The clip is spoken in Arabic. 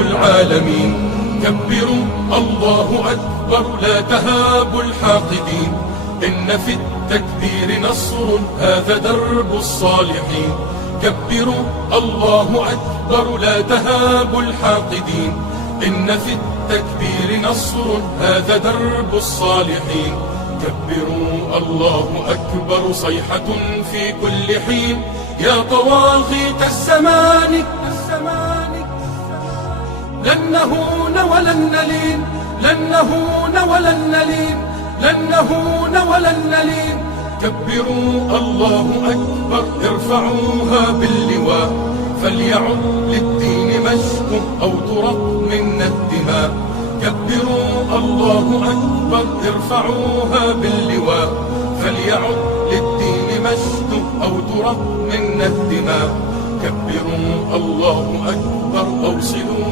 العالمين. كبروا الله أكبر لا تهابوا الحاقدين، إن في التكبير نصر هذا درب الصالحين. كبروا الله أكبر لا تهابوا الحاقدين، إن في التكبير نصر هذا درب الصالحين. كبروا الله أكبر صيحة في كل حين، يا طواغيت الزمان لن نهون ولن نلين، لن نهون ولن نلين، لن نهون ولن نلين. كبروا الله أكبر ارفعوها باللواء، فليعد للدين مجد أو ترق منا الدماء. كبروا الله أكبر ارفعوها باللواء، فليعد للدين مجد أو ترق منا الدماء. كبروا الله أكبر أوصلوا